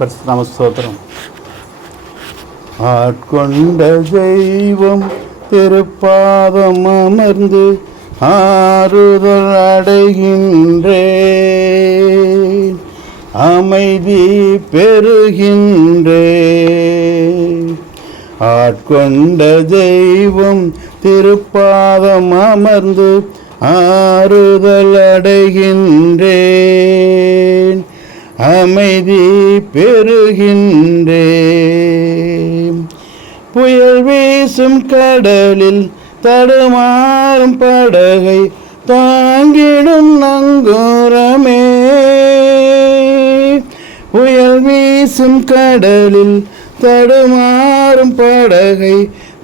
பரிசுத்த நாம ஸ்தோத்திரம். ஆட்கொண்ட தெய்வம் திருப்பாதம் அமர்ந்து ஆறுதல் அடைகின்றேன், அமைதி பெறுகின்றேன். ஆட்கொண்ட தெய்வம் திருப்பாதம் அமர்ந்து ஆறுதல் அடைகின்றேன், அமைதி பெறுகின்றேன். புயல் வீசும் கடலில் தடுமாறும் படகை தாங்கிடும் நங்கூரமே. புயல் வீசும் கடலில் தடுமாறும் படகை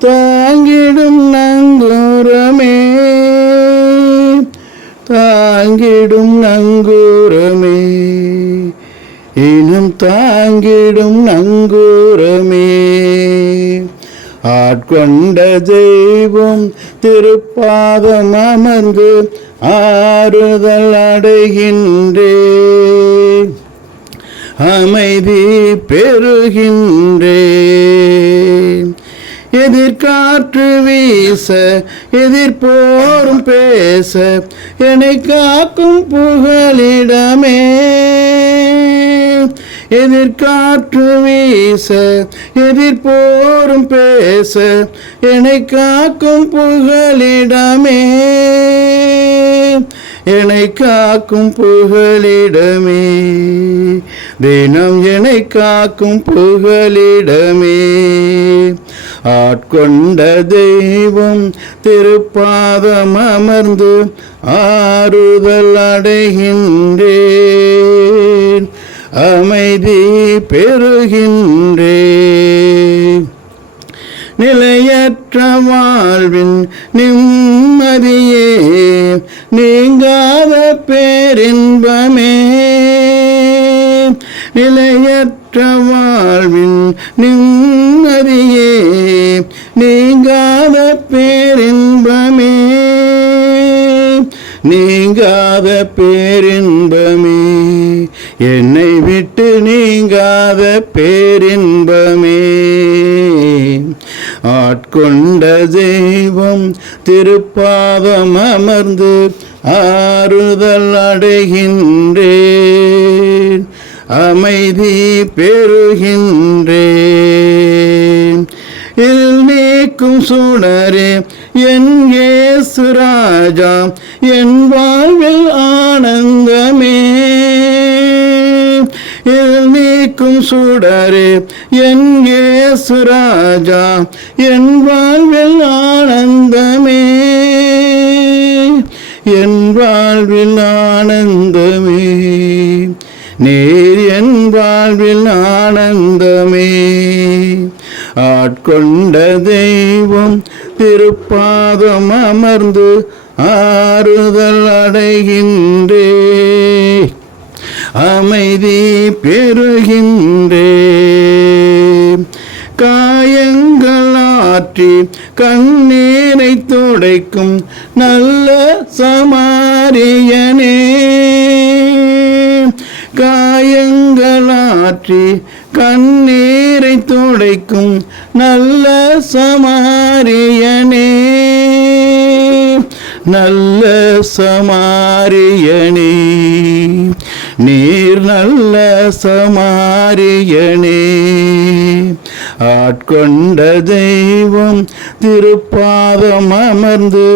தாங்கிடும் நங்கூரமே, தாங்கிடும் நங்கூரமே, இனம் தாங்கிடும் நங்கூரமே. ஆட்கொண்ட தெய்வம் திருப்பாதம் அமர்ந்து ஆறுதல் அடைகின்றேன், அமைதி பெறுகின்றேன். எதிர்காற்று வீச எதிர்போரும் பேச என்னை காக்கும் புகலிடமே. எதிர்காற்று வீச எதிர்போரும் பேச என்னை காக்கும் புகலிடமே, என்னை காக்கும் புகலிடமே, தினம் என்னை காக்கும் புகலிடமே. ஆட்கொண்ட தெய்வம் திருப்பாதம் அமர்ந்து ஆறுதல் அடைகின்றேன், அமைதி பெறுகின்றேன். நிலையற்ற வாழ்வின் நிம்மதியே நீங்காத பேரின்பமே. நிலையற்ற வாழ்வின் நிம்மதியே நீங்காத பேரின்பமே, நீங்காத பேரின்பமே, என்னை விட்டு நீங்காத பேரின்பமே. ஆட்கொண்ட தெய்வம் திருப்பாதம் அமர்ந்து ஆறுதல் அடைகின்றேன், அமைதி பெறுகின்றேன். இல் நீக்கும் சுடரே என் இயேசு ராஜா, என் வாழ்வில் ஆனந்தமே. இல் நீக்கும் சுடரே என் இயேசு ராஜா, என் வாழ்வில் ஆனந்தமே, என் வாழ்வில் ஆனந்தமே, நீர் என் வாழ்வில் ஆனந்தமே. ஆட்கொண்ட தெய்வம் திருப்பாதம் அமர்ந்து ஆறுதல் அடைகின்றேன், அமைதி பெறுகின்றேன். காயங்கள் ஆற்றி கண்ணீரை துடைக்கும் நல்ல சமாரியனே. காயங்களாற்றி கண்ணீரை துடைக்கும் நல்ல சமாரியனே, நல்ல சமாரியனே, நீர் நல்ல சமாரியனே. ஆட்கொண்ட தெய்வம் திருப்பாதம் அமர்ந்து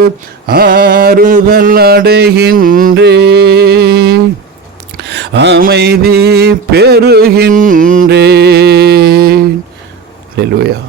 ஆறுதல் அடைகின்றேன், அமைதி பெறுகின்றேன். அல்லேலூயா.